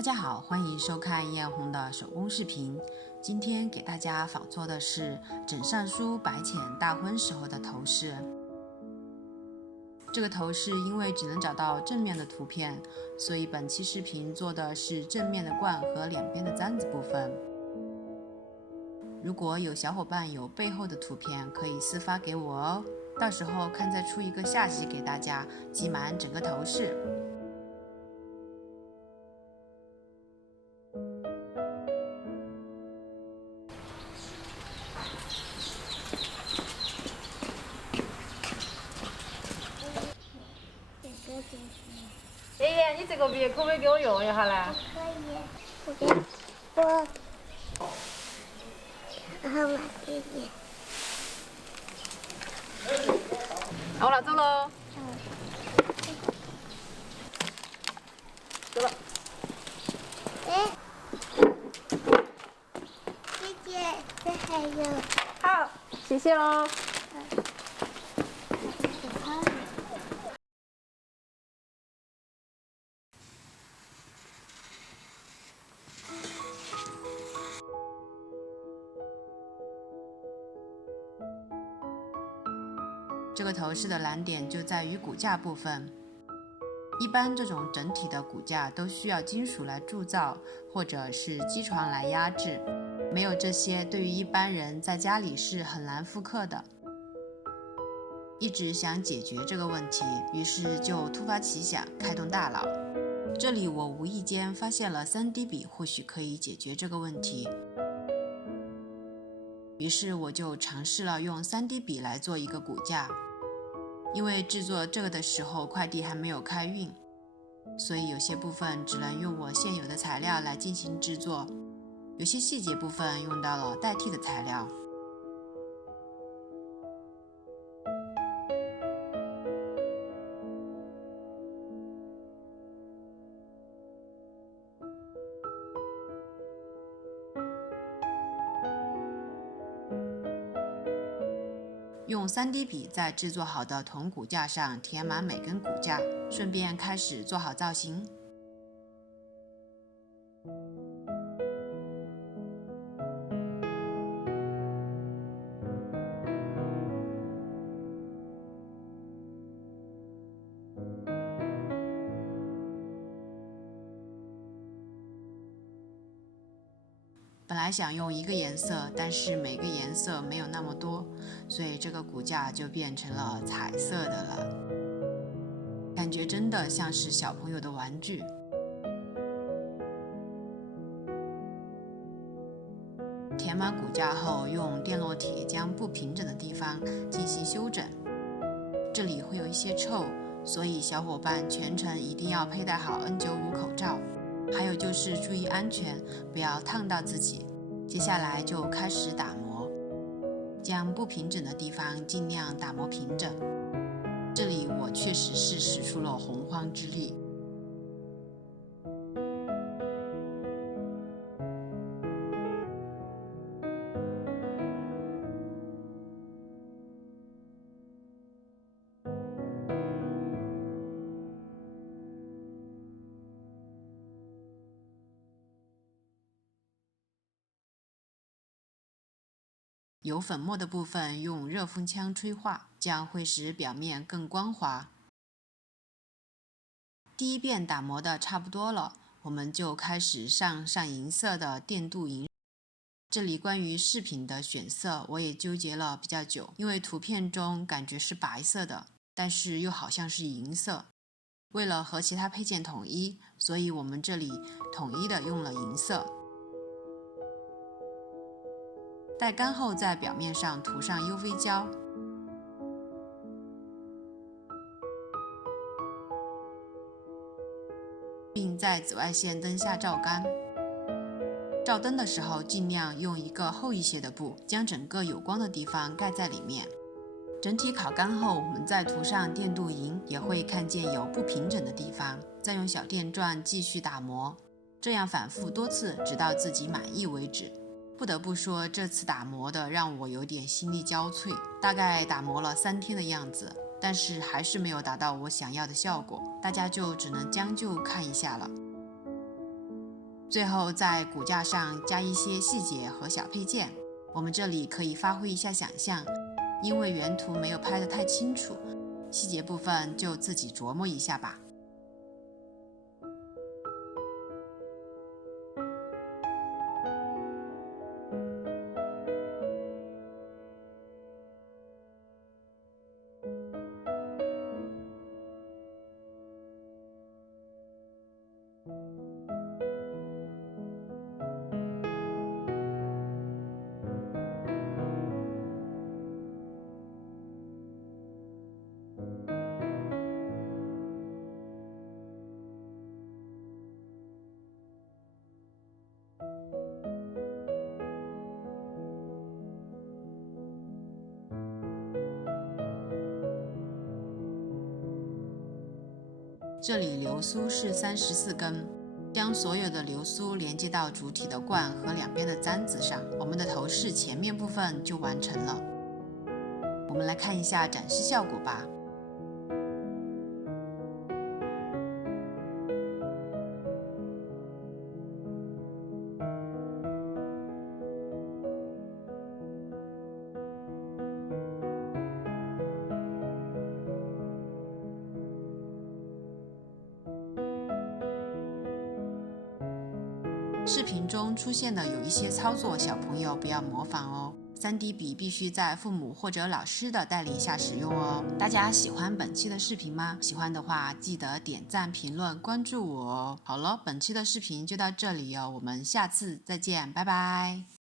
大家好，欢迎收看艳红的手工视频。今天给大家仿做的是枕上书白浅大婚时候的头饰。这个头饰因为只能找到正面的图片，所以本期视频做的是正面的冠和两边的簪子部分。如果有小伙伴有背后的图片，可以私发给我哦，到时候看再出一个下集给大家，集满整个头饰。爷爷，你这个笔可不可以给我用一下呢？可以，我给我，然后拿给你。那我拿走喽。走了。哎，姐姐，这还有。好，谢谢喽。这个头饰的难点就在于骨架部分。一般这种整体的骨架都需要金属来铸造，或者是机床来压制。没有这些，对于一般人在家里是很难复刻的。一直想解决这个问题，于是就突发奇想，开动大脑。这里我无意间发现了 3D 笔，或许可以解决这个问题。于是我就尝试了用 3D 笔来做一个骨架。因为制作这个的时候快递还没有开运，所以有些部分只能用我现有的材料来进行制作，有些细节部分用到了代替的材料。用 3D 笔在制作好的铜骨架上填满每根骨架，顺便开始做好造型。本来想用一个颜色，但是每个颜色没有那么多，所以这个骨架就变成了彩色的了，感觉真的像是小朋友的玩具。填满骨架后，用电烙铁将不平整的地方进行修整。这里会有一些臭，所以小伙伴全程一定要佩戴好 N95 口罩。还有就是注意安全，不要烫到自己。接下来就开始打磨，将不平整的地方尽量打磨平整。这里我确实是使出了洪荒之力。有粉末的部分用热风枪吹化，这样会使表面更光滑。第一遍打磨的差不多了，我们就开始上银色的电镀银。这里关于饰品的选色，我也纠结了比较久，因为图片中感觉是白色的，但是又好像是银色。为了和其他配件统一，所以我们这里统一的用了银色。待干后，在表面上涂上 UV 胶，并在紫外线灯下照干。照灯的时候，尽量用一个厚一些的布，将整个有光的地方盖在里面。整体烤干后，我们再涂上电镀银，也会看见有不平整的地方，再用小电钻继续打磨，这样反复多次，直到自己满意为止。不得不说，这次打磨的让我有点心力交瘁，大概打磨了3天的样子，但是还是没有达到我想要的效果，大家就只能将就看一下了。最后在骨架上加一些细节和小配件。我们这里可以发挥一下想象，因为原图没有拍得太清楚，细节部分就自己琢磨一下吧。这里流苏是34根，将所有的流苏连接到主体的冠和两边的簪子上，我们的头饰前面部分就完成了。我们来看一下展示效果吧。视频中出现的有一些操作，小朋友不要模仿哦。3D 笔必须在父母或者老师的带领下使用哦。大家喜欢本期的视频吗？喜欢的话记得点赞、评论、关注我哦。好了，本期的视频就到这里哦，我们下次再见，拜拜。